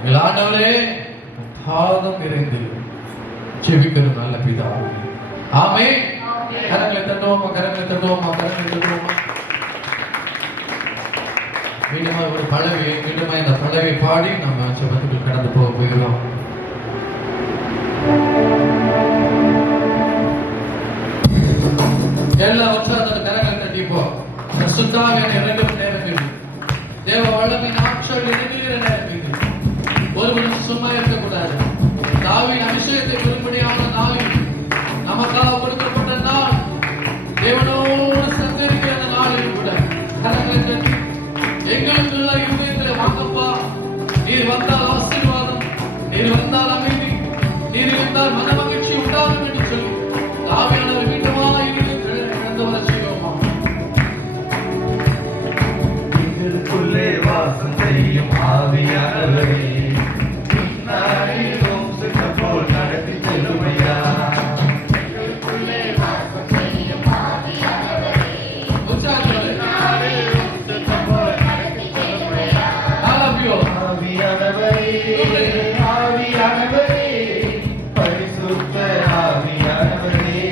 எங்கள் ஆண்டவரே பாதம் இறைந்து ஜெபிக்கிற நல்ல பிதாவே, ஆமென். கரங்களை தட்டுவோமா, கரங்களை தட்டுவோமா, கரங்களை தட்டுவோமா. மீண்டுமா ஒரு பல்லவி, மீண்டுமா இந்த பல்லவி பாடி நம்ம ஜெபத்துக்கு கடந்து போகிறோம். எல்லாவற்றும் அந்த கரங்களை தட்டிப்போ. சுத்தாவியான 2 மணி நேரம் இது. தேவ வல்லமையின் ஆற்றல் இறங்குகிற நேரம் இது. ஒருவரும் சும்மா இருக்கக்கூடாது. தாவீதின் அபிஷேகத்தை பெறும்படியான நாள் இது. நமக்காக கொடுக்கப்பட்ட நாள், தேவனோடு சஞ்சரிக்கிற நாளில் கூட கரங்களை தட்டி எங்களுக்குள்ள இருதயத்தில் வாங்கப்பா, நீர் வந்தால் ஆசீர்வாதம், நீர் வந்தால் அமைதி, நீர் இருந்தால் மன மகிழ்ச்சி உண்டாகும் என்று சொல்லி தாவீதின் மீண்டுமாக கடந்து வர செய்வோமா. எங்களுக்குள்ளே வாசம் செய்யும் ஆவியானவரே, போல் நடத்தி செல்லுமையா. எங்களுக்குள்ளே வாசம் செய்யும் ஆவியானவரே, ஆவியானவரே, பரிசுத்த ஆவியானவரே,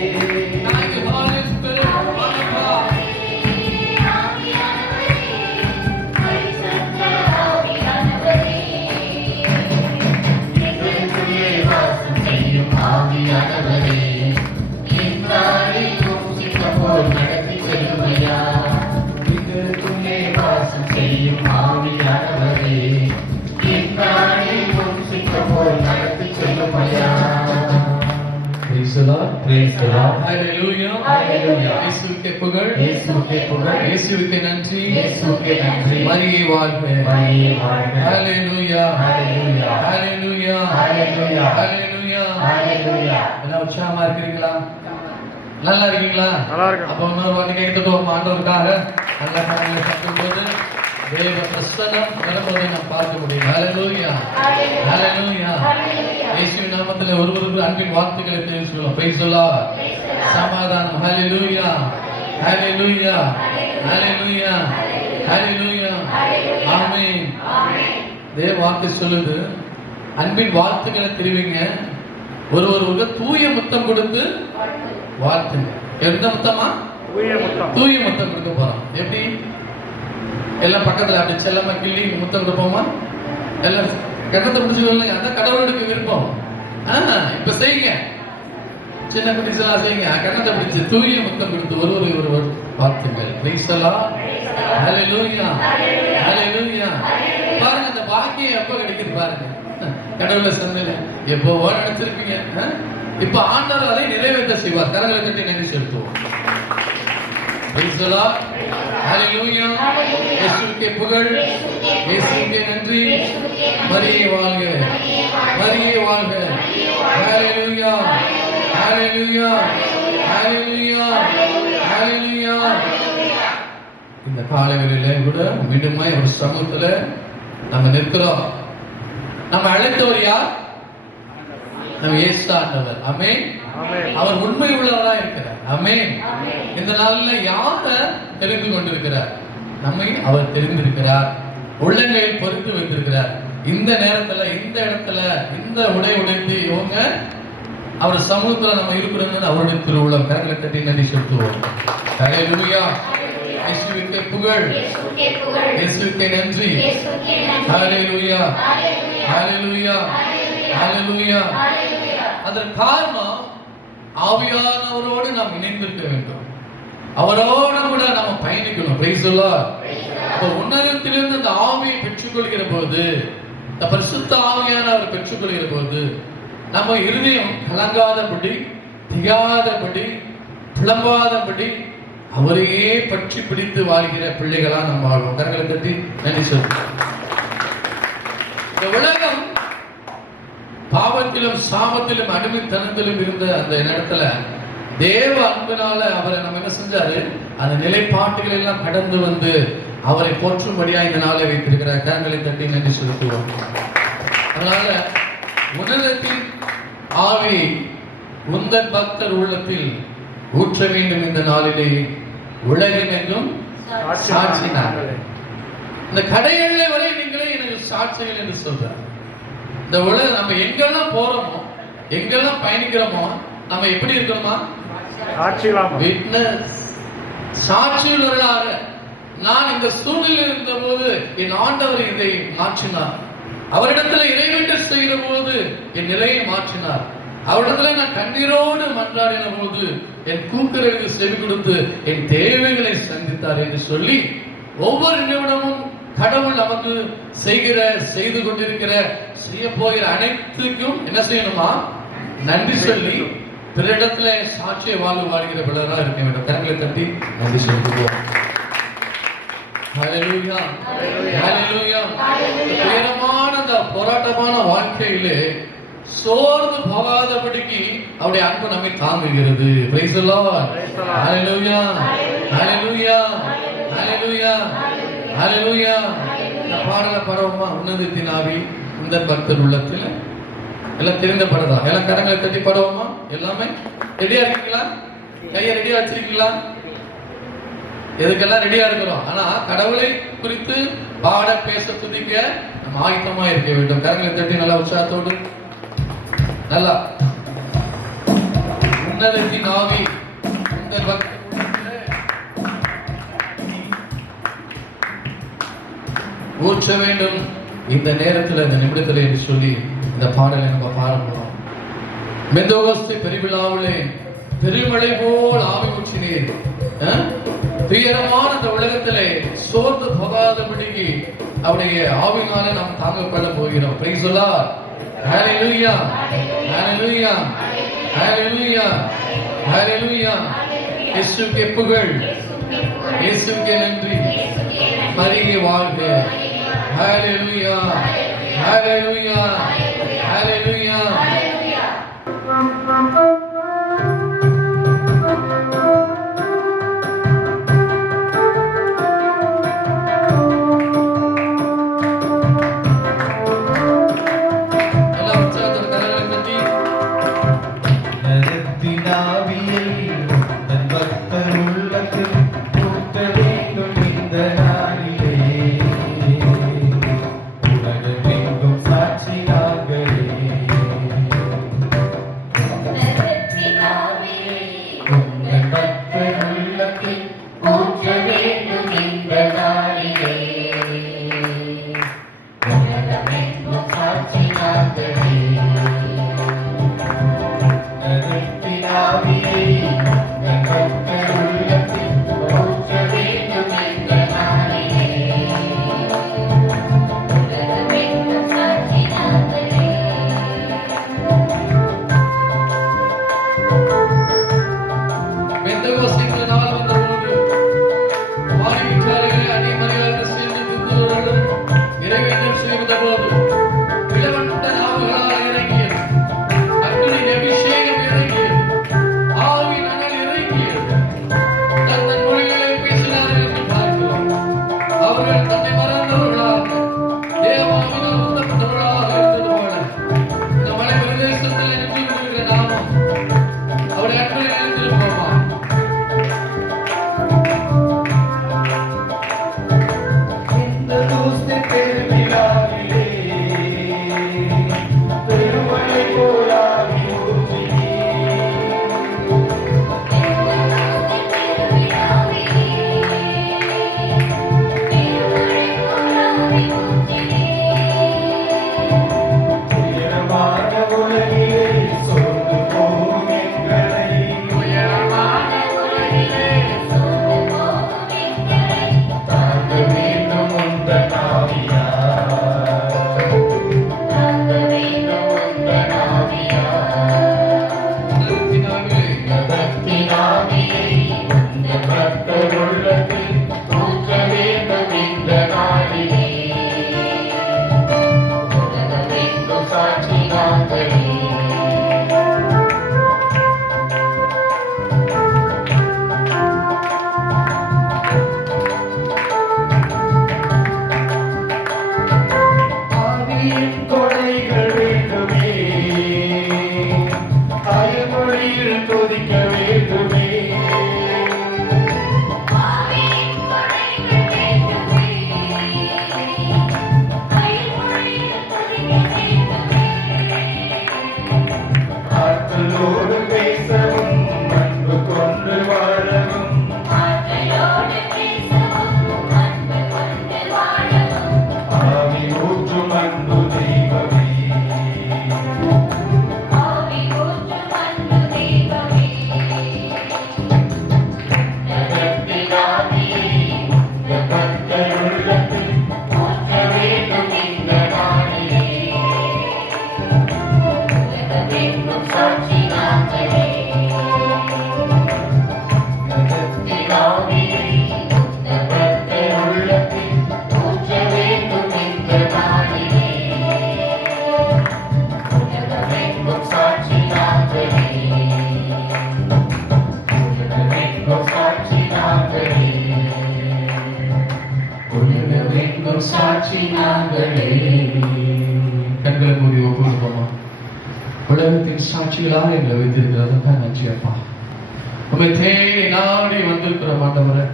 ஆவியானவரே, இன்னாரையும் சிங்கப்போல் நடத்தி செல்லுமையா. எங்களுக்குள்ளே வாசம் செய்யும் ஆவியானவரே, இன்னாரையும் சிங்கப்போல் நடத்தி செல்லுமையா. Praise the Lord. Praise the Lord. Hallelujah. Hallelujah. இயேசுவுக்கே புகழ், இயேசுவுக்கே புகழ், இயேசுவுக்கே நன்றி, இயேசுவுக்கே நன்றி. மரியே வாழ்க, மரியே வாழ்க. Hallelujah. Hallelujah. Hallelujah. Hallelujah. Hallelujah. Hallelujah. எல்லாம் உற்சாகமா இருக்கிறீங்களா? நல்லா இருக்கீங்களா? நல்லா இருக்கேன். அப்ப இன்னொரு வாட்டி கை தட்டுவோம் ஆண்டவருக்காக. நல்லா கரங்களை தட்டும்போது தேவ பிரசன்னம் நிரம்புவதை நாம் பார்க்க முடியும். Hallelujah. Hallelujah. இயேசுவின் நாமத்தில் ஒருவருக்கு அன்பின் வார்த்தைகளை தெரிவிச்சுள்ளோம். Praise the Lord. சமாதானம். Hallelujah. Hallelujah. Hallelujah. Hallelujah. ஆமென். தேவ வார்த்தை சொல்லுது, அன்பின் வார்த்தைகளை தெரிவிங்க, ஒருவருக்கு தூய முத்தம் கொடுத்து வாழ்த்துங்க. எந்த முத்தமா? தூய முத்தம் கொடுக்க போறோம். எப்படி? எல்லாம் பக்கத்துல அப்படி செல்லமா கிள்ளி முத்தம் கொடுப்போமா? எல்லாம் கட்டத்தை பிடிச்சுக்கொள்ளுங்க. அதான் கடவுளுக்கு விருப்பம். இப்ப செய்யுங்க, சின்ன குட்டிஸ் எல்லாம் செய்யுங்க. கட்டத்தை பிடிச்சு தூய முத்தம் கொடுத்து ஒருவர் வாழ்த்துங்கள். Praise the Lord. Hallelujah. Hallelujah. பாருங்க, அந்த பாக்கியம் எப்ப கிடைக்குது பாருங்க. கடவுளை சந்தையில எப்போ நினைச்சிருப்பீங்க. இப்ப ஆண்டவர் அதை நிறைவேற்ற செய்வார். கரங்களை தட்டி நன்றி செலுத்துவோம். Praise the Lord. Hallelujah. இயேசுவுக்கே புகழ், இயேசுவுக்கே நன்றி, மரியே வாழ்க, மரியே வாழ்க. Hallelujah. Hallelujah. Hallelujah. Hallelujah. இந்த காலை வேளையில கூட மீண்டுமாய் ஒரு சமூகத்துல நம்ம நிற்கிறோம். நம்ம அழைத்தவர் யார்? நம்ம இயேசு ஆண்டவர். ஆமென். அவர் உண்மை உள்ளவரா இருக்கிறார். ஆமென். இந்த நாள்ல யாரை தெரிந்து கொண்டிருக்கிறார்? நம்மை அவர் தெரிந்திருக்கிறார். உள்ளங்கையில் பொறுத்து வைத்திருக்கிறார். இந்த நேரத்துல, இந்த இடத்துல, இந்த உடை உடைத்து இவங்க அவர் சமூகத்துல நம்ம இருக்கிறோம்னு அவருடைய திருவுள்ளம். கரங்களை தட்டி நன்றி செலுத்துவோம். ஹல்லேலூயா. இயேசுவுக்கே புகழ், இயேசுவுக்கே நன்றி. ஹல்லேலூயா. ஹல்லேலூயா. ஹல்லேலூயா. அதற்கு காரணம், ஆவியானவரோடு நாம் இணைந்திருக்க வேண்டும். அவரோடு கூட நாம் பயணிக்கணும். Praise the Lord. அப்ப உன்னதத்திலிருந்து அந்த ஆவியை பெற்றுக்கொள்கிற போது, இந்த பரிசுத்த ஆவியானவர் பெற்றுக்கொள்கிற போது, நம்ம இருதயம் கலங்காதபடி, திகாதபடி, புலம்பாதபடி அவரையே பற்றி பிடித்து வாழ்கிற பிள்ளைகளா நம்ம வாழ்வோம். கரங்களை தட்டி நன்றி சொல்லுவோம். இந்த உலகம் பாவத்திலும் சாபத்திலும் அடிமைத்தனத்திலும் இருந்த அந்த இடத்துல தேவ அன்பினால அவரை நம்ம என்ன செஞ்சாரு? அந்த நிலைப்பாட்டுகள் எல்லாம் கடந்து வந்து அவரை போற்றும்படியா இந்த நாளை வைத்திருக்கிறார். கரங்களை தட்டி நன்றி செலுத்துவோம். அதனால உன்னதத்தின் ஆவி உந்தன் பக்தர் உள்ளத்தில் ஊற்ற வேண்டும். இந்த நாளிலே உலகமெங்கும் சாட்சினார்கள். இந்த கடையெல்லை வரை நீங்களே எனக்கு சாட்சிகள் என்று சொல்றார். இந்த உலகம் நம்ம எங்கெல்லாம் போறோமோ, எங்கெல்லாம் பயணிக்கிறோமோ, நம்ம எப்படி இருக்கணுமா? விட்னஸ், சாட்சியுள்ளவர்களாக. நான் இந்த சூழ்நிலையில் இருந்த போது என் ஆண்டவர் இதை மாற்றினார். அவரிடத்தில் இறைவேண்டல் செய்கிற போது என் நிலையை மாற்றினார். அவரிடத்துல நான் கண்ணீரோடு மன்றாடின போது என் கூக்குரலுக்கு செவி கொடுத்து என் தேவைகளை சந்தித்தார் என்று சொல்லி ஒவ்வொரு நிமிடமும் கடவுள் நமக்கு செய்து கொண்டிருக்கிற செய்ய போகிற அனைத்துக்கும் என்ன செய்யணுமா? நன்றி சொல்லி பிறரிடத்துல சாட்சியை வாழ்கிற பிள்ளைகளா இருக்க வேண்டும். கரங்களை தட்டி நன்றி சொல்லுவோம். ஹல்லேலூயா, ஹல்லேலூயா. உயரமான அந்த போராட்டமான வாழ்க்கையிலே சோர்ந்து போகாதபடிக்கு அவருடைய அன்பு நம்மை தாங்குகிறது. Price the lord. Hallelujah, hallelujah, hallelujah, ஹல்லேலூயா. இந்த பாடலை பாடுவோமா? உன்னதத்தின் ஆவி இந்த பக்தர் உள்ளத்தில் எல்லாம் தெரிந்த படதா? எல்லாம் கரங்களை தட்டி பாடுவோமா? எல்லாமே ரெடியா இருக்கீங்களா? கையை ரெடியா வச்சிருக்கீங்களா? எதுக்கெல்லாம் ரெடியா இருக்கிறோம். ஆனா கடவுளை குறித்து பாட, பேச, துதிக்க நம்ம ஆயத்தமா இருக்க வேண்டும். கரங்களை தட்டி நல்லா உற்சாகத்தோடு நல்லா உன்னதத்தின் ஆவி இந்த ஊற்ற வேண்டும் இந்த நேரத்தில், இந்த நிமிடத்தில் என்று சொல்லி இந்த பாடலை நம்ம பாட போறோம். பெந்தோகோஸ்து பெருவிழாவிலே பெருமழை போல் ஆவி ஊற்றினீர். துயரமான இந்த உலகத்திலே சோர்ந்து போகாதபடிக்கு அவருடைய ஆவினாலே நாம் தாங்கப்பட போகிறோம். Praise the lord. Hallelujah, hallelujah, hallelujah, hallelujah. இயேசுவுக்கே புகழ், இயேசுவுக்கே நன்றி, மரியே வாழ்க. ஹல்லேலூயா, ஹல்லேலூயா, ஹல்லேலூயா. சாட்சி நாங்களே. கண்களை மூடி ஒப்புக்கொடுப்போமா. உலகத்தின் சாட்சிகளாக எங்களை வைத்திருக்கிறதுக்காக நன்றி அப்பா. உங்களை தேடி நாடி வந்திருக்கிற ஆண்டவரே,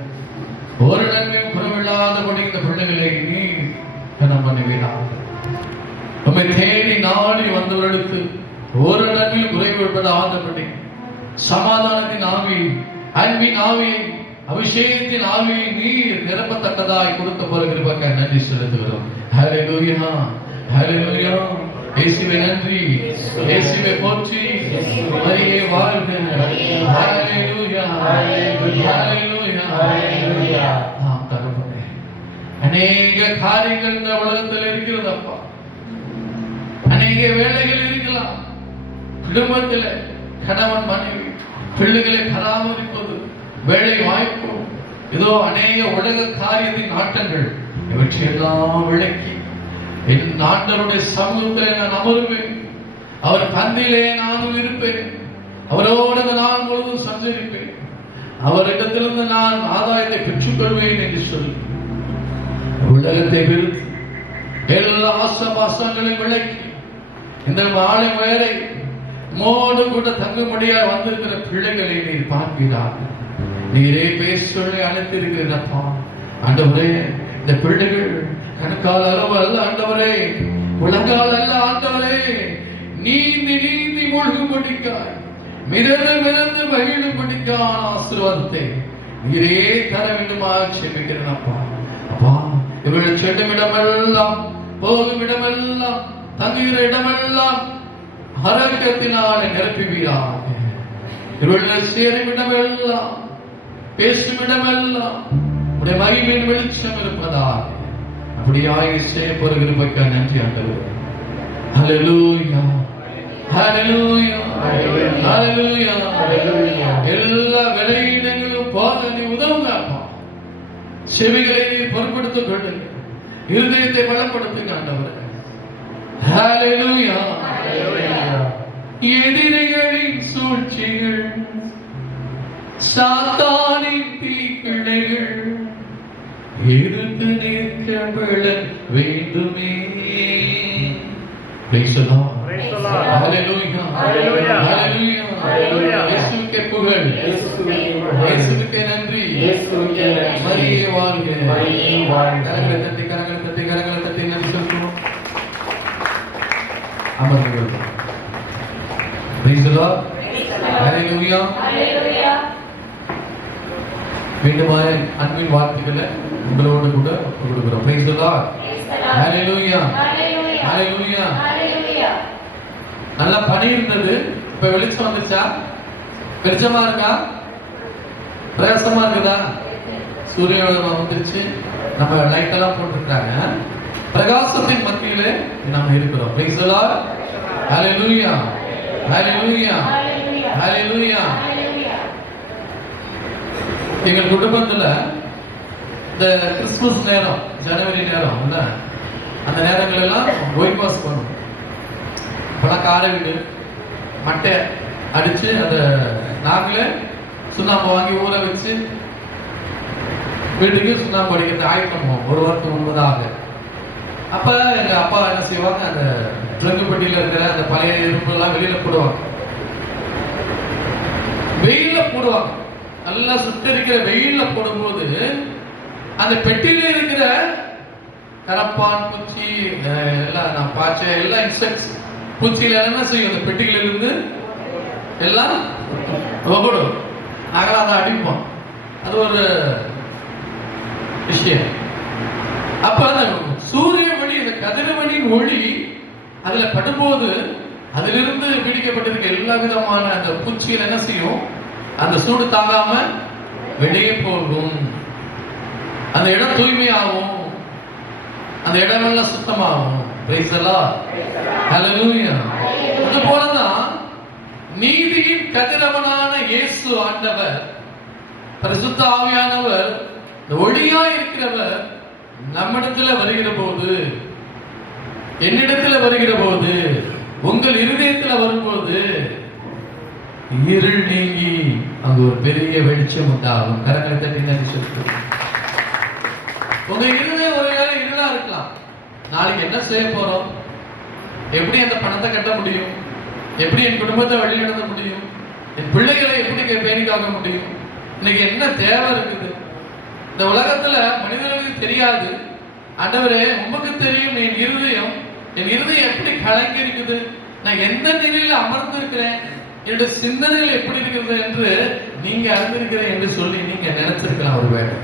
ஒரு நன்மையும் குறைவில்லாதபடி இந்த பிள்ளைகளை நீ கனம் பண்ணுவீராக. உங்களை தேடி நாடி வந்தவர்களுக்கு ஒரு நன்மையும் குறைவிடாதபடி சமாதானத்தின் ஆவி, அன்பின் ஆவி, அபிஷேகத்தின் ஆவியை நீர் நிரப்பத்தக்கதாய் கொடுக்க போகிறதுக்காக நன்றி செலுத்துகிறோம். ஹல்லேலூயா, ஹல்லேலூயா. இயேசுவே நன்றி, இயேசுவே போற்றி, மரியே வாழ்க. ஹல்லேலூயா, ஹல்லேலூயா, ஹல்லேலூயா. நாம் தகப்பனே, அநேக காரியங்கள் இந்த உலகத்தில் இருக்கிறது அப்பா. அநேக வேலைகள் இருக்கலாம். குடும்பத்தில் கணவன் மனைவி பிள்ளைகளை பராமரிப்பது, வேலை வாய்ப்பு, இதோ அநேக உலக காரியத்தின் நாட்டங்கள், இவற்றையெல்லாம் விளக்கி என் ஆண்டவருடைய சமூகத்தில் நான் அமருவேன். அவர் பந்திலே நானும் இருப்பேன். அவரோடு நான் முழுவதும் சஞ்சரிப்பேன். அவரிடத்திலிருந்து நான் ஆதாயத்தை பெற்றுக்கொள்வேன் என்று சொல்லி உலகத்தை விருது எல்லா ஆசபாசங்களையும் விளக்கி இந்த மாலை வேலை மோடு கூட தங்கும்படியாக வந்திருக்கிற பிள்ளைகளை நீர் பார்க்கிறார்கள். நீரே பேச சொல்லி அழைத்திருக்கிறப்பா. ஆண்டவரே, இந்த பிள்ளைகள் கணக்கால் அளவு அல்ல ஆண்டவரே, உலகால் அல்ல ஆண்டவரே, நீந்தி நீந்தி மூழ்கும்படிக்காய், மிதந்து மிதந்து மகிழும்படிக்கான ஆசீர்வாதத்தை நீரே தர வேண்டுமாக செபிக்கிறேன் அப்பா. அப்பா, இவர்கள் செல்லும் இடமெல்லாம், போகும் இடமெல்லாம், தங்குகிற இடமெல்லாம் அரங்கத்தினாலே நிரப்புவீராக. இவர்கள் சேரும் இடமெல்லாம், பேசும் இடமெல்லாம் உடைய மகிமையின் வெளிச்சம் இருப்பதாக அப்படியாக செய்ய போற கிருபைக்கு நன்றி ஆண்டவரே. ஹல்லேலூயா, ஹல்லேலூயா, ஹல்லேலூயா, ஹல்லேலூயா. எல்லா விளையிடங்களும் போக நீ உதவுங்க அப்பா. செவிகளை நீ பொறுப்படுத்திக் கொள்ளுங்க, இருதயத்தை பலப்படுத்துங்க ஆண்டவரே. ஹல்லேலூயா, ஹல்லேலூயா. எதிரிகளின் சூழ்ச்சிகள், சாத்தானின் தீக்கிளைகள் எதிர்த்து நிற்க வேண்டுமே. Praise the Lord. Hallelujah. Hallelujah. Hallelujah. இயேசுவுக்கே புகழ், இயேசுவுக்கே நன்றி, இயேசுவுக்கே நன்றி. மரியே வாழ்க, மரியே வாழ்க. கரங்களை தட்டி கரங்களை தட்டி கரங்களை தட்டி நன்றி சொல்லுவோம். அமர்ந்து Praise the Lord. Hallelujah. Hallelujah. மீண்டுமாய் அன்பின் வார்த்தைகளை உங்களோடு கூட கொடுக்கிறோம். Praise the Lord. Hallelujah. Hallelujah. நல்லா பனி இருந்தது, இப்ப வெளிச்சம் வந்துச்சா? வெளிச்சமா இருக்கா? பிரகாசமா இருக்குதா? சூரிய உதயம் வந்துருச்சு. நம்ம லைட் எல்லாம் போட்டுருக்காங்க. பிரகாசத்தின் மத்தியிலே நாம் இருக்கிறோம். Praise the Lord. Hallelujah. Hallelujah. Hallelujah. எங்கள் குடும்பத்துல இந்த கிறிஸ்துமஸ் நேரம், ஜனவரி நேரம் இல்ல, அந்த நேரங்கள் எல்லாம் ஒயிட் வாஷ் பண்ணும். இப்பெல்லாம் கார வீடு மட்டை அடிச்சு அதை நாங்களே சுண்ணாம்பு வாங்கி ஊற வச்சு வீட்டுக்கு சுண்ணாம்பு அடிக்கிறது ஆய்வு பண்ணுவோம் ஒரு வாரத்துக்கு முன்பதாக. அப்ப எங்க அப்பா என்ன செய்வாங்க, அந்த ட்ரங்கு பெட்டியில இருக்கிற அந்த பழைய இரும்பு எல்லாம் வெளியில போடுவாங்க, வெயில போடுவாங்க. நல்லா சுட்டரிக்கிற வெயில போடும்போது அந்த பெட்டியில இருக்கிற கரப்பான், பூச்சி எல்லாம் நான் பாய்ச்ச எல்லா இன்செக்ட்ஸ் பூச்சியில என்ன செய்யும், அந்த பெட்டியில இருந்து எல்லாம் ஓடும். நாங்களாம் அதை அடிப்போம். அது ஒரு விஷயம். அப்ப அந்த சூரிய ஒளி, அந்த கதிரவனின் ஒளி அதுல படும்போது அதிலிருந்து பிடிக்கப்பட்டிருக்க எல்லா விதமான அந்த பூச்சிகள் என்ன செய்யும், அந்த சூடு தாங்காம வெளியே போகும். அந்த இடம் தூய்மையாகும், அந்த இடமெல்லாம் சுத்தமாகும். Praise the Lord. Hallelujah. அது போலதான் நீதியின் கதிரவனான இயேசு ஆண்டவர், பரிசுத்த ஆவியானவர், இந்த ஒளியா இருக்கிறவர் நம்மிடத்துல வருகிற போது, என்னிடத்துல வருகிற போது, உங்கள் இருதயத்துல வரும்போது இருள் நீங்கி அங்கு ஒரு பெரிய வெளிச்சம் உண்டாகும். கரங்களை தட்டி நன்றி சொல்லுங்க. உங்க இருதயம் ஒருவேளை இருளா இருக்கலாம். நாளைக்கு என்ன செய்ய போறோம், எப்படி அந்த பணத்தை கட்ட முடியும், எப்படி என் குடும்பத்தை வழி நடத்த முடியும், என் பிள்ளைகளை எப்படி பேணி காக்க முடியும், இன்னைக்கு என்ன தேவை இருக்குது. இந்த உலகத்துல மனிதர்களுக்கு தெரியாது. ஆண்டவரே உமக்கு தெரியும் என் இருதயம் எப்படி கலங்கி இருக்குது, நான் எந்த நிலையில அமர்ந்து இருக்கிறேன், என்னுடைய சிந்தனைகள் எப்படி இருக்கிறது என்று நீங்க அறிந்திருக்கிறேன் என்று சொல்லி நீங்க நினைச்சிருக்கலாம். ஒருவேளை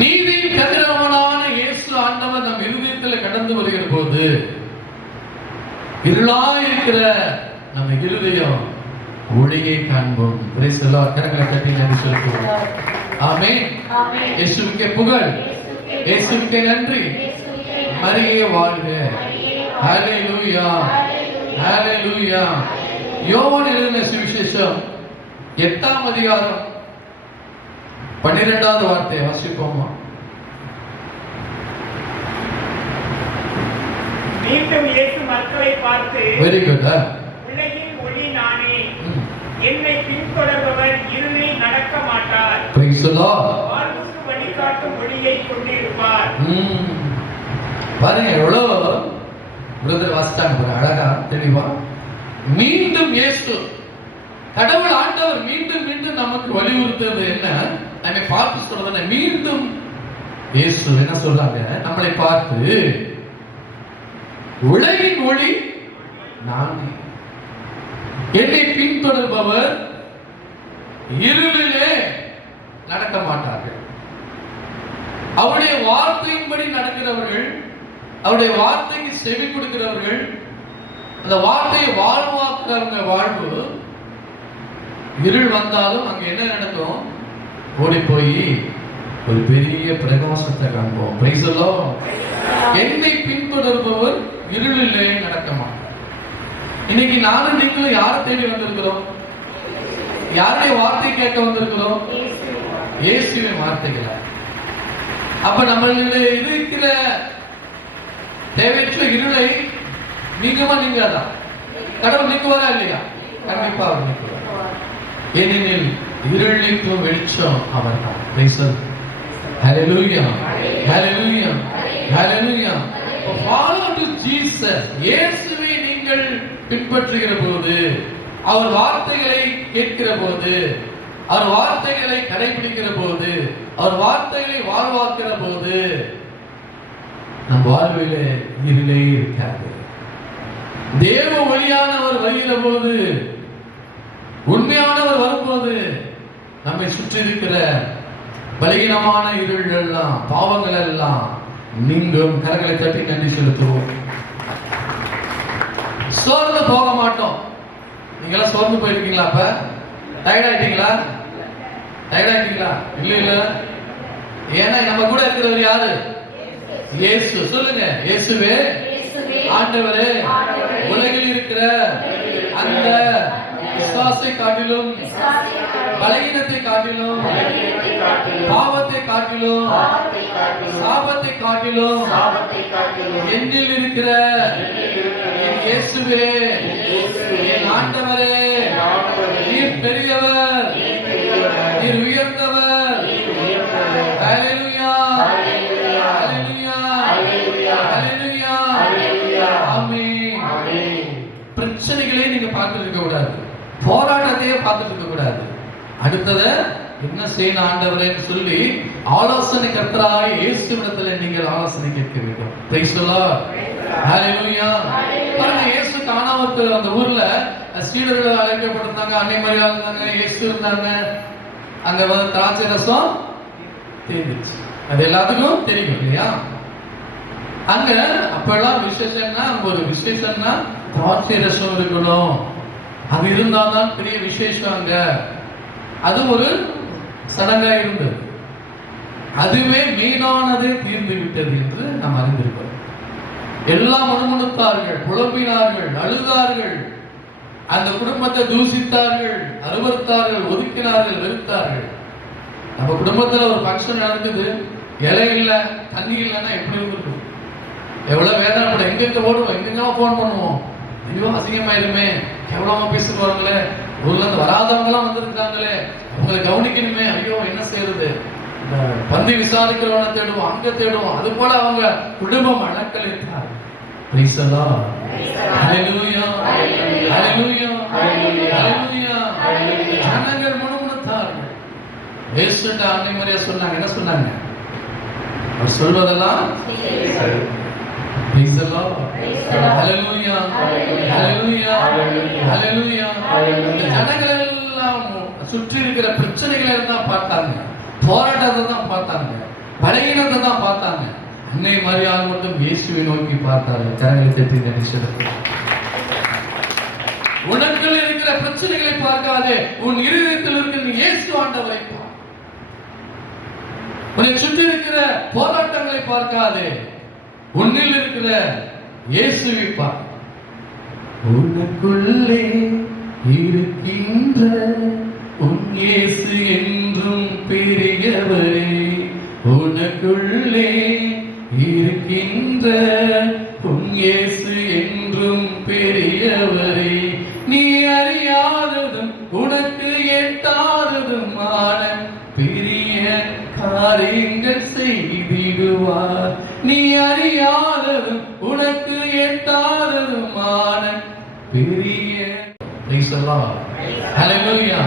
நீதி கதிரவனான இயேசு ஆண்டவர் நம் இருதயத்தில் கடந்து வருகிற போது இருளாய் இருக்கிற நம்ம இருதயம் ஒளியை காண்போம். கரங்களை தட்டி நன்றி சொல்லுவோம். ஆமென். இயேசுவுக்கே புகழ், இயேசுவுக்கே நன்றி. மரியே வாழ்க. ஹல்லேலூயா, ஹல்லேலூயா. யோவான் எழுதின சுவிசேஷம் 8ஆம் அதிகாரம் 12வது வார்த்தையை வாசிப்போமா? மீண்டும் இயேசு மக்களை பார்த்து, வெரி குட். உலகின் ஒளி நானே, என்னை பின்தொடர்பவர் இருளில் நடக்க மாட்டார், பிரைஸ் தி லார்ட், வாழ்வுக்கு வழிகாட்டும் ஒளியை கொண்டிருப்பார். பாருங்க எவ்வளவு பிரதர் வாசிட்டாங்க, அழகா தெளிவா. மீண்டும் இயேசு கடவுள் ஆண்டவர் மீண்டும் மீண்டும் நமக்கு வலியுறுத்துறது என்ன, நம்மை பார்த்து சொல்றது மீண்டும் இயேசு என்ன சொல்றாங்க, நம்மளை பார்த்து உலகின் ஒளி நானே, என்னை பின்தொடர்பவர் இருளிலே நடக்க மாட்டார்கள். அவருடைய வார்த்தையின்படி நடக்கிறவர்கள், அவருடைய வார்த்தைக்கு செவி கொடுக்கிறவர்கள், அந்த வார்த்தையை வாழ்வாக்குறவங்க வாழ்வு இருள் வந்தாலும் அங்க என்ன நடக்கும், ஓடி போய் ஒரு பெரிய பிரகாசத்தை காண்போம். Price the Lord. என்னை பின்தொடர்பவர் இருளிலே நடக்க மாட்டார். இன்னைக்கு நானும் நீங்களும் யாரை தேடி வந்திருக்கிறோம், யாருடைய வார்த்தை கேட்க வந்திருக்கிறோம், இயேசுவின் வார்த்தைகளை. அப்ப நம்மளுடைய இருக்கிற தேவையற்ற இருளை நீங்கமா நீங்கதான் கடவுள் நீக்குவாரா இல்லையா? கண்டிப்பா அவர் நீக்குவார். ஏனெனில் இருள் நீக்கும் வெளிச்சம் அவர் தான். ஹல்லேலூயா, hallelujah, hallelujah. Follow to Jesus. இயேசுவை நீங்கள் பின்பற்றுகிற போது, அவர் வார்த்தைகளை கேட்கிற போது, அவர் வார்த்தைகளை கடைபிடிக்கிற போது, அவர் வார்த்தைகளை வாழ்வாக்குற போது நம் வாழ்விலே இருளே இருக்காது. தேவ ஒளியானவர் வருகிற போது, உண்மையானவர் வரும்போது நம்மை சுற்றி இருக்கிற பலகீனமான இருள் எல்லாம், பாவங்கள் எல்லாம் நீங்கும். கரங்களை தட்டி நன்றி செலுத்துவோம். சோர்ந்து போக மாட்டோம். நீங்க எல்லாம் சோர்ந்து போயிருக்கீங்களா? அப்ப டயர்ட் ஆயிட்டீங்களா? டயர்ட் ஆயிட்டீங்களா? இல்ல இல்ல. ஏன்னா நம்ம கூட இருக்கிறவர் யாரு? இயேசு. சொல்லுங்க, இயேசுவே ஆண்டவரே. உலகில் இருக்கிற அந்த விசுவாசத்தை காட்டிலும், பலகீனத்தை காட்டிலும், பாவத்தை காட்டிலும், சாபத்தை காட்டிலும் என்னில் இருக்கிற என் இயேசுவே, என் ஆண்டவரே, நீர் பெரியவர், நீர் உயர்ந்தவர். ஹல்லேலூயா, ஹல்லேலூயா, ஹல்லேலூயா. ஆமென். பிரச்சனைகளே நீங்க பார்த்துட்டு இருக்க கூடாது, போராட்டத்தையே பார்த்துட்டு இருக்க கூடாது. அடுத்தத என்ன செய்யணும் ஆண்டவரேன்னு சொல்லி ஆலோசனை கர்த்தராகிய இயேசுவிடத்துல நீங்கள் ஆலோசனை கேட்க வேண்டும். பிரைஸ் தி லார்ட், ஹல்லேலூயா. பாருங்க, இயேசு கானாவுக்கு அந்த ஊர்ல சீடர்கள் அழைக்கப்பட்டிருந்தாங்க, அன்னை மரியாதை இருந்தாங்க, இயேசு இருந்தாங்க. அங்க வந்து திராட்சை ரசம் தீர்ந்துச்சு. அது எல்லாத்துக்கும் தெரியும் இல்லையா? அங்க அப்பெல்லாம் விசேஷம்னா, ஒரு விசேஷம்னா திராட்சை ரசம் இருக்கணும், அது இருந்தால்தான் பெரிய விசேஷம். அங்க அது ஒரு சடங்கா இருந்தது. அதுவே மெயினானது தீர்ந்து விட்டது என்று நாம் அறிந்திருக்கிறோம். எல்லாம் முணுமுணுத்தார்கள், புலம்பினார்கள், அழுதார்கள், அந்த குடும்பத்தை தூசித்தார்கள், அருவருத்தார்கள், ஒதுக்கினார்கள், வெறுத்தார்கள். நம்ம குடும்பத்துல ஒரு ஃபங்க்ஷன் நடக்குது, இலை இல்ல, தண்ணி இல்லைன்னா எப்படி இருக்கும்? எவ்வளவு வேதனை. எங்கெங்க ஓடுவோம், எங்கெங்க போன் பண்ணுவோம், ஐயோ அசிங்கமாயிருமே, எவ்வளவு பேசிட்டு வராங்களே, ஊர்ல இருந்து வராதவங்க எல்லாம் வந்திருக்காங்களே, அவங்களை கவனிக்கணுமே, ஐயோ என்ன செய்யறது, இந்த பந்தி விசாரிக்கிறவனை தேடுவோம், அங்க தேடுவோம். அது போல அவங்க குடும்பம் அலங்கரித்தார். Praise the Lord. Hallelujah. Hallelujah. Hallelujah. ஜனங்கள் முணுமுணுத்தார்கள். இயேசுட்ட அன்னை மரியா சொன்னாங்க, என்ன சொன்னாங்க? அவர் சொல்வதெல்லாம் Praise the Lord. Hallelujah. Hallelujah. Hallelujah. இந்த ஜனங்கள் எல்லாம் சுற்றி இருக்கிற பிரச்சனைகளை தான் பார்த்தாங்க, போராட்டத்தை தான் பார்த்தாங்க, பலகீனத்தை தான் பார்த்தாங்க. அன்னை மரியாதை மட்டும் இயேசுவை நோக்கி பார்த்தார்கள். கரங்களை தட்டி நினைச்சது. உனக்குள் இருக்கிற பிரச்சனைகளை பார்க்காதே, உன் இருதயத்தில் இருக்கிற இயேசு ஆண்டவரை பார். உன்னை சுற்றி இருக்கிற போராட்டங்களை பார்க்காதே, உன்னில் இருக்கிற இயேசுவை பார். உனக்குள்ளே இருக்கின்ற உன் இயேசு என்றும் பெரியவரே, உனக்குள்ளே இருக்கின்ற உன் இயேசு என்றும் பெரியவரே, நீ அறியாததும் உனக்கு எட்டாததுமான பெரிய காரியங்கள் செய்திடுவார். நீ அறியாததும் உனக்கு எட்டாததுமான பெரிய Hallelujah.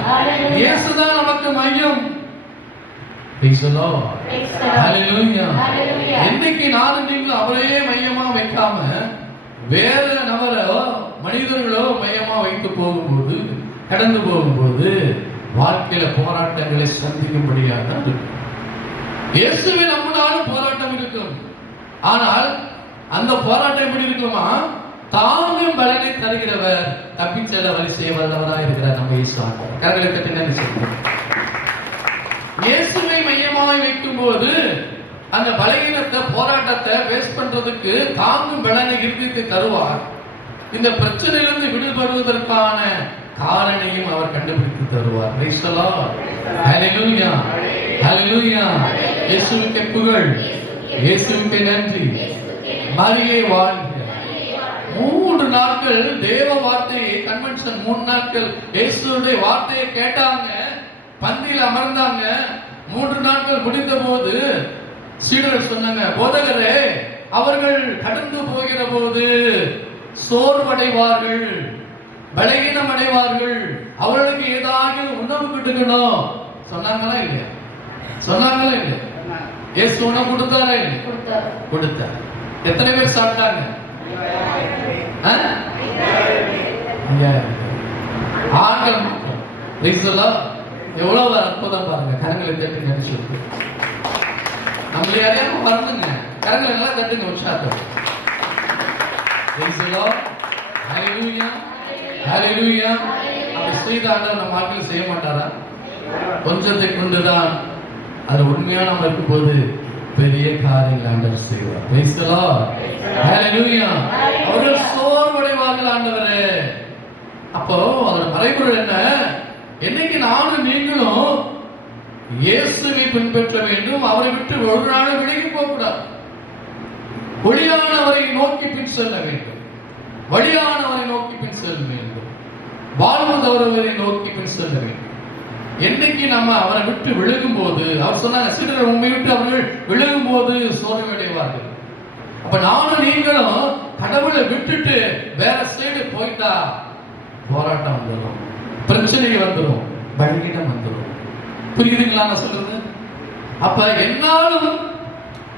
இயேசுதான் நமக்கு மையம். Praise the Lord. Hallelujah. என்னைக்கு நானும் நீங்களும் அவரையே மையமா வைக்காம வேற நபரோ மனிதர்களோ மையமா வைத்து போகும்போது, கடந்து போகும்போது வாழ்க்கையில போராட்டங்களை சந்திக்கும்படியாக இருக்கும். இயேசுவை நம்பினாலும் போராட்டம் இருக்கும். ஆனால் அந்த போராட்டம் எப்படி இருக்குமா? தாங்கும் பலனை தருகிறவர், தப்பி செல்ல வழி செய்ய வல்லவராக இருக்கிறார் நம்ம இயேசு. கரங்களை தட்டி நன்றி சொல்லுவோம். இயேசுவை மையமாய் வைக்கும் போது அந்த பலகீனத்தை, போராட்டத்தை பேஸ் பண்றதுக்கு தாங்கும் பலனை இருதயத்தை தருவார். இந்த பிரச்சனையிலிருந்து விடுபடுவதற்கான காரணையும் அவர் கண்டுபிடித்து தருவார். Praise the Lord. Hallelujah. Hallelujah. இயேசுவுக்கு புகழ், இயேசுவுக்கு நன்றி. மரியே வாழ்க. 3 நாட்கள் தேவ வார்த்தையை கன்வென்ஷன், 3 நாட்கள் இயேசுவுடைய வார்த்தையை கேட்டாங்க, பந்தியில் அமர்ந்தாங்க. 3 நாட்கள் முடிந்த போது சீடர்கள் சொன்னாங்க, போதகரே, அவர்கள் கடந்து போகிற போது சோர்வடைவார்கள், பலகீனம் அடைவார்கள், அவர்களுக்கு ஏதாவது உணவு கொடுக்கணும் சொன்னாங்களா இல்லையா? சொன்னாங்களா இல்லையா? இயேசு உணவு கொடுத்தாரா இல்லையா? கொடுத்தார். எத்தனை பேர் சாப்பிட்டாங்க? எவ்வளவு அற்புதம் பாருங்க. கரங்களை தட்டி நினைச்சு நம்மள யாரையும் வரணுங்க. கரங்களை எல்லாம் தட்டுங்க உற்சாகத்தோட. அப்படி செய்த ஆண்டவர் நம்ம வாழ்க்கையில் செய்ய மாட்டாரா? கொஞ்சத்தை கொண்டுதான் அது உண்மையா நம்ம இருக்கும் போது பெரிய காரியங்கள் ஆண்டவர் செய்வார். Praise the Lord. Hallelujah. அவர்கள் சோர்வடைவார்கள் ஆண்டவரே. அப்போ அதோட மறைபொருள் என்ன? என்னைக்கு நானும் நீங்களும் இயேசுவை பின்பற்ற வேண்டும், அவரை விட்டு ஒரு நாள் விலகி போகக்கூடாது. ஒளியானவரை நோக்கி பின் செல்ல வேண்டும், வழியானவரை நோக்கி பின் செல்ல வேண்டும், வாழ்வு தவறுவரை நோக்கி பின் செல்ல வேண்டும். என்னைக்கு நம்ம அவரை விட்டு விலகும் போது, அவர் சொன்னாங்க, சீடர்கள் உண்மை விட்டு அவர்கள் விலகும் போது சோர்வடைவார்கள். அப்ப நானும் நீங்களும் கடவுளை விட்டுட்டு வேற சைடு போயிட்டா போராட்டம் வந்துடும், பிரச்சனை வந்துடும், பலகீனம் வந்துடும். புரியுதுங்களா நான் சொல்றது? அப்ப என்னாலும்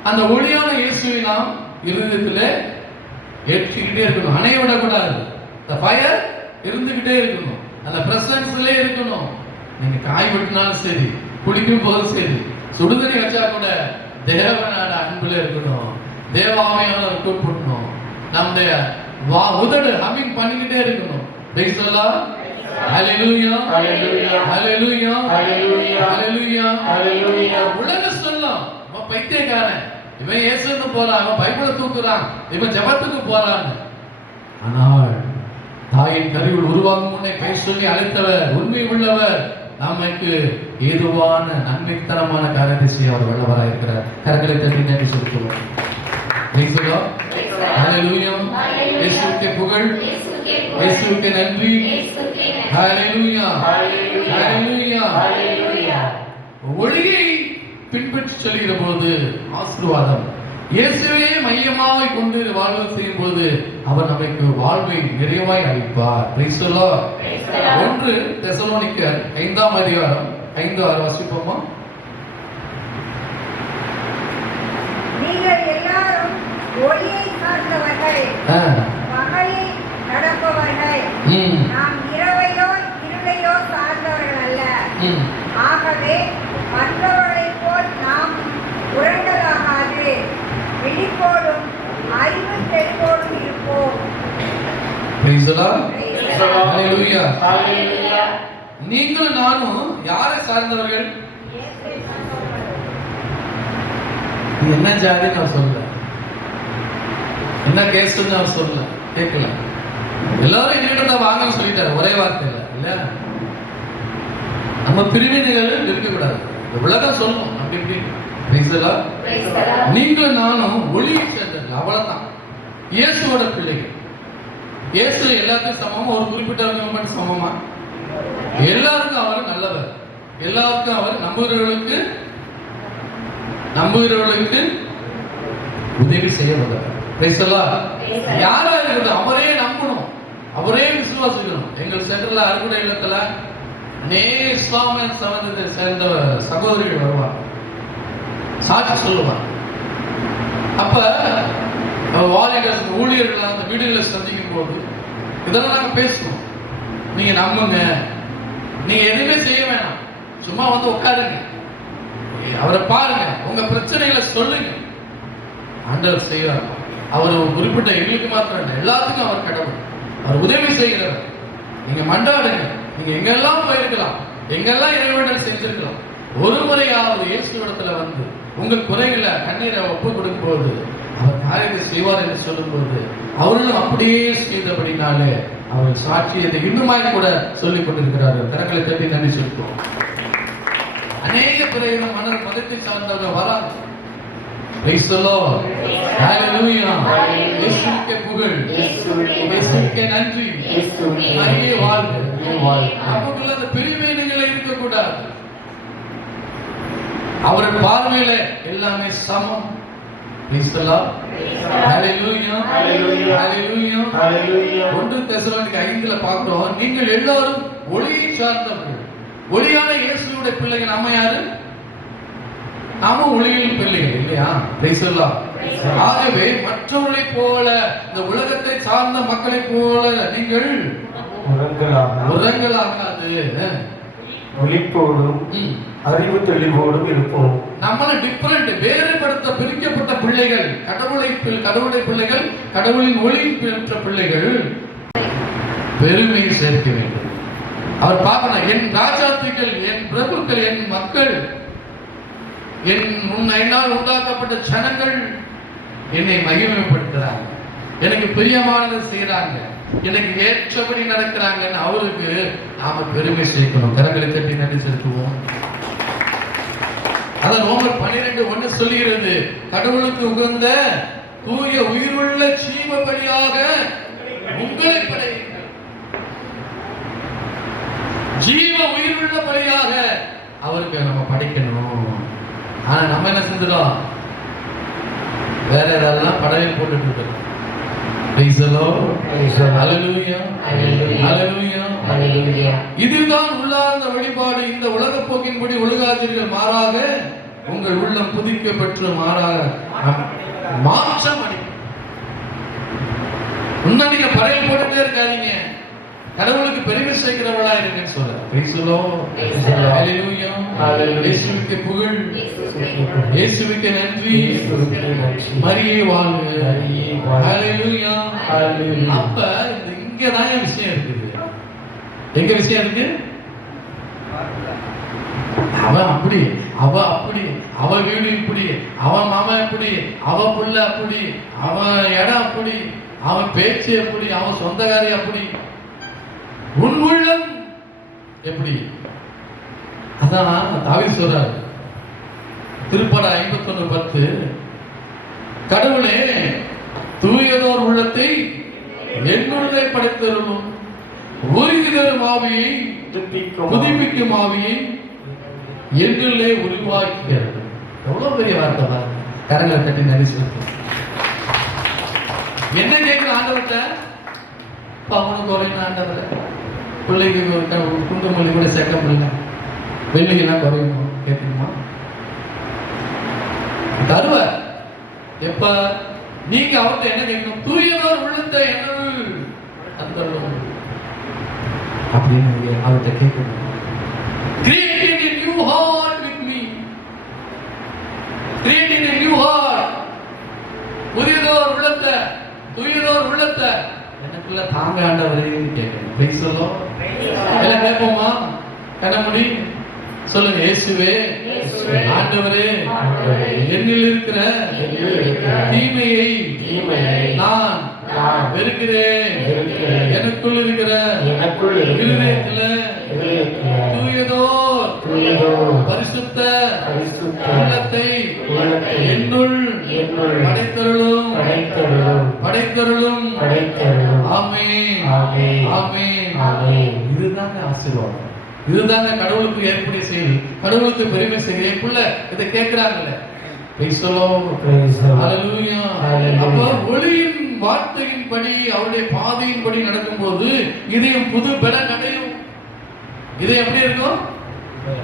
அந்த ஒளியான இயேசுவை நாம் இருதயத்திலே ஏற்றிக்கிட்டே இருக்கணும், அணைய விடக்கூடாது. அந்த ஃபயர் இருந்துகிட்டே இருக்கணும், அந்த பிரசன்ஸ்ல இருக்கணும். நீங்க காய் வெட்டினாலும் சரி, குளிக்கும் போதும் சரி, சுடுதண்ணி வச்சா கூட தேவனோட அன்புல இருக்கணும், தேவாமையோட கூப்பிடணும். நம்முடைய உதடு ஹம்மிங் பண்ணிக்கிட்டே இருக்கணும். Praise the Lord. Hallelujah. Hallelujah. Hallelujah. Hallelujah. Hallelujah. Hallelujah. உலக சொல்லும், அவன் பைத்தியக்காரன், இவன் இயேசுக்கு போறான், அவன் பைபிளை தூக்குறான், இவன் ஜெபத்துக்கு போறான். ஆனால் தாயின் கருவில் உருவாகும் முன்னே பெயர் சொல்லி அழைத்தவர், உண்மை உள்ளவர், நமக்கு ஏதுவான நன்மைத்தனமான காரியத்தை செய்ய அவர் வல்லவராக இருக்கிறார். கரங்களை தட்டி நன்றி சொல்லுவோம். Praise the Lord. Hallelujah. இயேசுவுக்கு புகழ், இயேசுவுக்கு நன்றி. Hallelujah. Hallelujah. ஒளியை பின்பற்றி செல்கிற போது ஆசீர்வாதம். இயேசுவே மையமாக கொண்டு வாழ்வு செய்யும் போது அவர் நமக்கு வாழ்வை நிறைவாய் அளிப்பார். Praise the Lord. 1 தெசலோனிக்கர் 5ஆம் அதிகாரம் 5-6 வாசிப்போமா? நீங்கள் எல்லாரும் ஒளியை சார்ந்தவர்கள், பகலில் நடப்பவர்கள். நாம் இரவையோ இருளையோ சார்ந்தவர்கள் அல்ல. ஆகவே மற்றவர்களைப் போல் நாம் உறங்கலாகாது, விழிப்போடும் அறிவு தெளிவோடும் இருப்போம். Praise the Lord. Praise the Lord. Hallelujah. Hallelujah. நீங்கள் நானும் யாரை சார்ந்தவர்கள்? இது என்ன ஜாதி நான் சொல்ல, என்ன கேஸ்ட் நான் சொல்ல, கேட்கல. எல்லாரும் என்கிட்ட தான் வாங்கன்னு சொல்லிட்டாரு ஒரே வார்த்தையில, இல்ல? நம்ம பிரிவினைகள் இருக்கக்கூடாது. இந்த உலகம் சொல்லணும் அப்படி இப்படி. Praise the Lord. நீங்கள் நானும் ஒளியை சேர்ந்தவர்கள், அவ்வளவுதான். இயேசுவோட பிள்ளைகள். இயேசு எல்லாத்தையும் சமமா, ஒரு குறிப்பிட்டவர்கள் மட்டும் சமமா? எல்லாருக்கும் அவர் நல்லவர். எல்லாருக்கும் அவர் நம்புகிறவர்களுக்கு உதவி செய்ய வந்தவர். Praise the Lord. யாரா இருக்கட்டும் அவரே நம்பணும், அவரே விசுவாசிக்கணும். எங்கள் சென்டர்ல அறுவடை இல்லத்துல இஸ்லாமிய சமூகத்தை சேர்ந்த சகோதரிகள் வருவாங்க, சாட்சி சொல்லுவாங்க. அப்ப வாலிபர் ஊழியர்கள் அந்த வீடுகளை சந்திக்கும் போது இதெல்லாம் நாங்க பேசுவோம். நீங்க நம்புங்க, நீங்க எதுவுமே செய்ய வேணாம், சும்மா வந்து உட்காருங்க, அவரை பாருங்க, உங்க பிரச்சனைகளை சொல்லுங்க, ஆண்டவர் செய்வார். அவர் குறிப்பிட்ட எங்களுக்கு மாத்திரம் இல்லை, எல்லாத்துக்கும் அவர் கடவுள், அவர் உதவி செய்கிறவர். நீங்க மண்டாடுங்க, நீங்க எங்கெல்லாம் போயிருக்கலாம், எங்கெல்லாம் இறைவனல் செஞ்சிருக்கலாம். ஒரு முறையாவது இயேசுவிடத்துல வந்து உங்கள் குறைகளை கண்ணீரை ஒப்பு கொடுக்கும் போது அவர் காரியத்தை செய்வார் என்று சொல்லும் போது அவர்களும் அப்படியே செய்தபடினாலே அவர் சாட்சியத்தை இன்னுமாய் கூட சொல்லிக் கொண்டிருக்கிறார்கள். கரங்களை தட்டி நன்றி சொல்லுவோம். அநேக பிறகு மதத்தை சார்ந்தவர்கள் வராது. Praise the Lord. Hallelujah. இயேசுவுக்கே புகழ், இயேசுவுக்கே நன்றி, மரியே வாழ்க. நமக்குள்ள அந்த பிரிவினைகளே இருக்கக்கூடாது. அவர் பார்வையில எல்லாமே சமம். Praise the Lord. Hallelujah. Hallelujah. Hallelujah. 1 தெசலோனிக்கர் 5ல பார்க்கிறோம், நீங்கள் எல்லாரும் ஒளியை சார்ந்தவர்கள். ஒளியான இயேசுவுடைய பிள்ளைகள். நம்ம யாரு? நாம ஒளியின் பிள்ளைகள் இல்லையா? Praise the Lord. ஆகவே மற்றவர்களைப் போல, இந்த உலகத்தை சார்ந்த மக்களைப் போல நீங்கள் உறங்கலாகாது, ஒளிப்போடும் அறிவு தெளிவோடும் இருப்போம். நம்மள டிஃபரண்ட், வேறுபடுத்த பிரிக்கப்பட்ட பிள்ளைகள், கடவுளுடைய பிள்ளைகள், கடவுளின் ஒளி பெற்ற பிள்ளைகள். பெருமையை சேர்க்க வேண்டும். அவர் பார்க்கணும், என் ராஜாத்திகள், என் பிரபுக்கள், என் மக்கள், என் முன்னால் உண்டாக்கப்பட்ட ஜனங்கள் என்னை மகிமைப்படுத்துறாங்க, எனக்கு பிரியமானதை செய்யறாங்க, எனக்கு ஏற்றபடி நடக்கிறாங்கன்னு அவருக்கு நாம பெருமை சேர்க்கணும். கரங்களை தட்டி நன்றி செலுத்துவோம். அதான் ரோமர் 12:1 சொல்லுகிறது, கடவுளுக்கு உகந்த தூய உயிருள்ள ஜீவ பலியாக உங்களை படையுங்கள். ஜீவ உயிருள்ள பலியாக அவருக்கு நம்ம படைக்கணும். ஆனா நம்ம என்ன செஞ்சிடும்? வேற ஏதெல்லாம் படையல் போட்டுட்டு இருக்கோம். Praise the Lord. Hallelujah. Hallelujah. Hallelujah. இதுதான் உள்ளார்ந்த வழிபாடு. இந்த உலக போக்கின்படி ஒழுகாதீர்கள், மாறாக உங்கள் உள்ளம் புதுப்பிக்கப்பட்டு மாறாக மாற்றம் அடையும். நீங்க படையல் போட்டுட்டே இருக்காதீங்க, கடவுளுக்கு பெருமை சேர்க்கிறவளா இருக்குன்னு சொல்ற. Praise the Lord. Hallelujah. இயேசுவுக்கு புகழ், இயேசுவுக்கு நன்றி, மரியே வாழ்க. Hallelujah. அப்ப இங்க தான் விஷயம் இருக்குது. எங்க விஷயம் இருக்கு? அவன் அப்படி, அவ அப்படி, அவ வீடு இப்படி, அவன் மாமா இப்படி, அவ புள்ள அப்படி, அவன் இடம் அப்படி, அவன் பேச்சு எப்படி, அவன் சொந்தக்காரி அப்படி, உன் உள்ளம் எப்படி? அதான் தாவீது சொல்றாரு திருப்பாடல் 51:10, கடவுளே தூயதோர் உள்ளத்தை என்னுள்ளே படைத்தருளும், உருகிதரும் ஆவியை புதுப்பிக்கும் ஆவியை என்னுள்ளே உருவாக்கிறது. எவ்வளவு பெரிய வார்த்தை பாருங்க. கரங்களை தட்டி நன்றி சொல்லு. என்ன கேட்கிற ஆண்டவர்கிட்ட? அவனுக்கு குறையும் ஆண்டவர், பிள்ளைக்கு குண்டுமல்லி கூட சேர்க்க முடியல, வெள்ளிக்கெல்லாம் குறையணும் கேட்கணுமா? தருவார். எப்ப நீங்க அவர்கிட்ட என்ன கேட்கணும்? தூயதோர் உள்ளத்தை என்னுள் தந்தருளும் அப்படின்னு அவர்கிட்ட கேட்கணும். Create a new heart with me. Create a new heart. புதியதோர் உள்ளத்தை, தூயதோர் உள்ளத்தை எனக்குள்ள தாங்க ஆண்டவரே கேட்கணும். பிரைஸ் சொல்லும். எல்லாம் கேட்போமா? கண்ணமுடி சொல்லுங்க. இயேசுவே, ஆண்டவரே, என்னில் இருக்கிற தீமையை நான் வெறுக்கிறேன். எனக்குள் இருக்கிற இருதயத்தில தூயதோர் பரிசுத்த உள்ளத்தை என்னுள் படைத்தருளும். ஆமென், ஆமென். இதுதாங்க ஆசீர்வாதம். இதுதாங்க கடவுளுக்கு ஏற்புடைய செய்தி, கடவுளுக்கு பெருமை செய்தி. என் பிள்ளை இதை கேட்கிறாங்கல்ல, அப்ப ஒளியின் வார்த்தையின்படி அவருடைய பாதையின்படி நடக்கும்போது இதயம் புது பலன் அடையும். இது எப்படி இருக்கும்?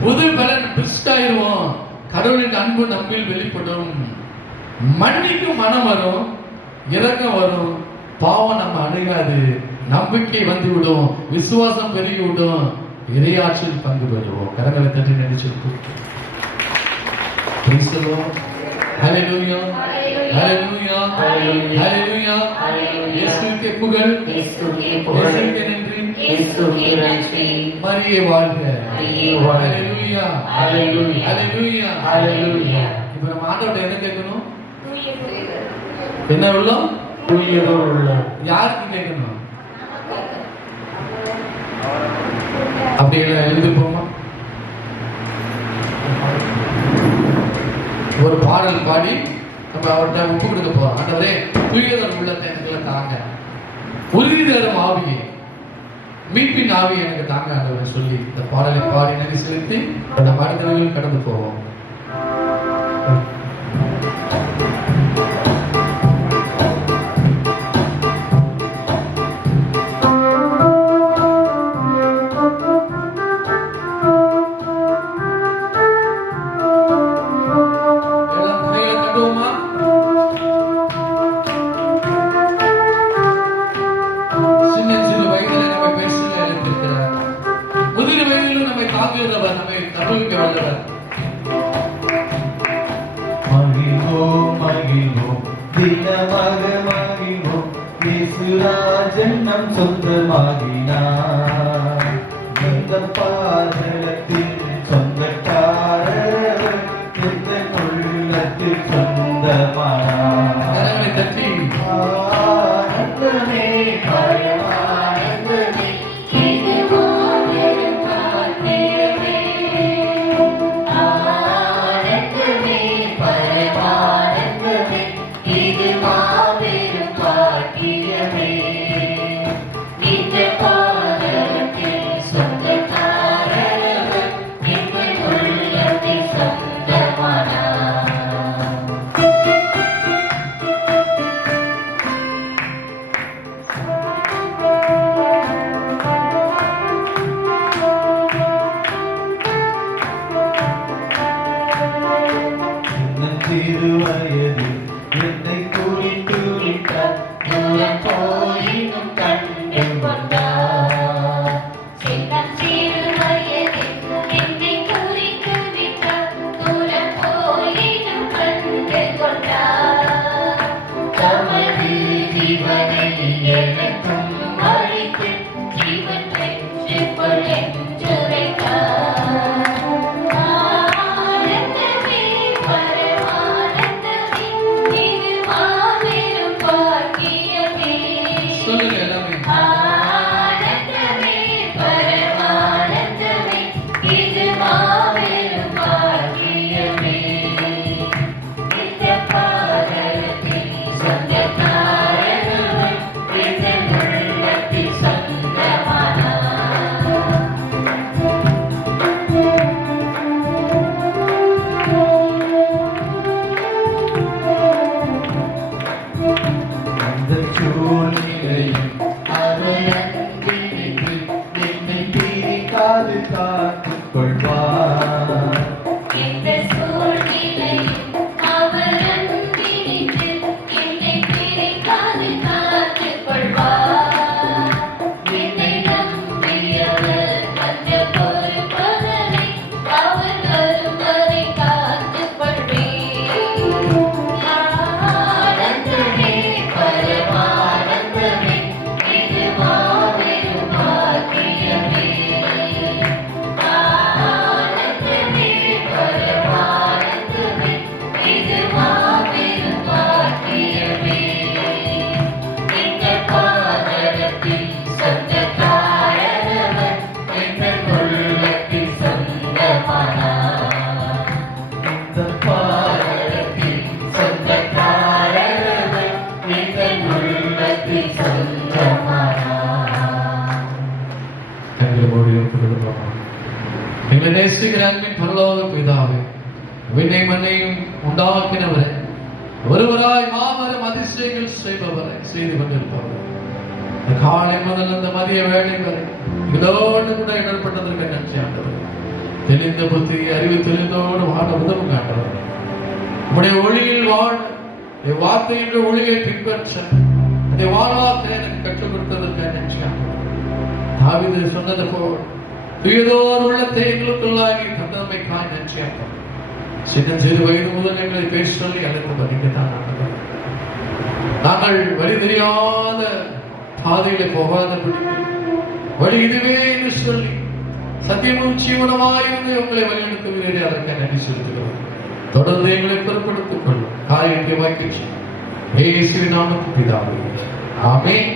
புது பலன் பிரிஸ்டாயிருவோம். கடவுளின் அன்பு நம்மில் வெளிப்படும். மன்னிக்கும் மனம் வரும், இரக்கம் வரும், பாவம் நம்ம அணுகாது, நம்பிக்கை வந்து விடும், விசுவாசம் பெருகி விடும், இறையாற்றில் பங்கு பெறுவோம். கரங்களை தட்டி நினைச்சிருக்கோம். ஹalleluya, ஹalleluya, ஹalleluya. இயேசுவுக்கே புகழ், இயேசுவுக்கே நன்றி, இயேசுவுக்கே நன்றி. மரியே வாழ்க, ஹalleluya, ஹalleluya, ஹalleluya, ஹalleluya. இப்போ நம்ம ஆண்டவர்ட்ட என்ன கேட்கணும்? என்ன உள்ளம்? தூயதோர் உள்ளம். யாருக்கு கேட்கணும்? அப்படியே எழுதி போமா? ஒரு பாடல் பாடி நம்ம அவர்கிட்ட ஒப்பு கொடுக்க போறோம். ஆண்டவரே, தூயதோர் உள்ளத்தை எனக்கு தாங்க, உறுதி தரும் ஆவியை, மீட்பின் ஆவி எனக்கு தாங்க ஆண்டவரை சொல்லி இந்த பாடலை பாடி நன்றி செலுத்தி நம்ம அடுத்த கடந்து போவோம். நம் சொந்தமாகினார். இந்த பாதலத்தில் சொந்தக்காரர், இந்த உள்ளத்தில் சொந்தமானார். ஆனந்தமே, ஆனந்தமே, இது மாபெரும் பாக்கியமே. ஆனந்தமே, பரமானந்தமே, இது மாபெரும் பாக்கியமே. இந்த பாதலத்தில் சொந்தக்காரரவர் எங்கள் உள்ளத்தில் சொந்தமானார். இந்த பாரத்தின் சொந்தக்காரரவர் எங்கள் உள்ளத்தில் சொந்தமானார். கண்களை மூடி ஒப்புக்கொள்வோம். எங்களை நேசிக்கிற அன்பின் பரலோக பிதாவே, விண்ணை மண்ணையும் உண்டாக்கினவரே, ஒருவராய் மாபெரும் அதிசயங்கள் செய்பவரை செய்து கொண்டிருப்பவர், இந்த காலை முதல் அந்த மதிய வேலை வரை இதோடு கூட இடர்பட்டதற்கு நன்றி ஆண்டவர். தெளிந்த புத்தி அறிவு தெளிந்தோடு வாழ உதவும் ஆண்டவர். உடைய ஒளியில் வாழ வார்த்தை என்ற ஒளியை பின்பற்ற அதை வாழ்வாக்க எனக்கு கற்றுக் கொடுத்ததற்கு நன்றி ஆண்டவர். தாவீது சொன்னது போல் துயதோர் உள்ளத்தை எங்களுக்குள்ளாகி தந்தமைக்காய் நன்றி ஆண்டவர். சிறு வயது முதல் எங்களை பேச சொல்லி அழைத்து பதிக்கத்தான் ஆண்டவர். நாங்கள் வழி தெரியாத பாதையில போகாதபடி வழி இதுவே என்று சொல்லி சத்தியமும் ஜீவனமாயிருந்து உங்களை வழிநடத்துகிறீரே, அதற்கு நன்றி செலுத்துகிறோம். தொடர்ந்து எங்களை பொறுப்படுத்திக் கொள்ளும் காரியத்தை வாய்க்கின்றோம். இயேசுவின் நாமத்தில் பிதாவே, ஆமென்.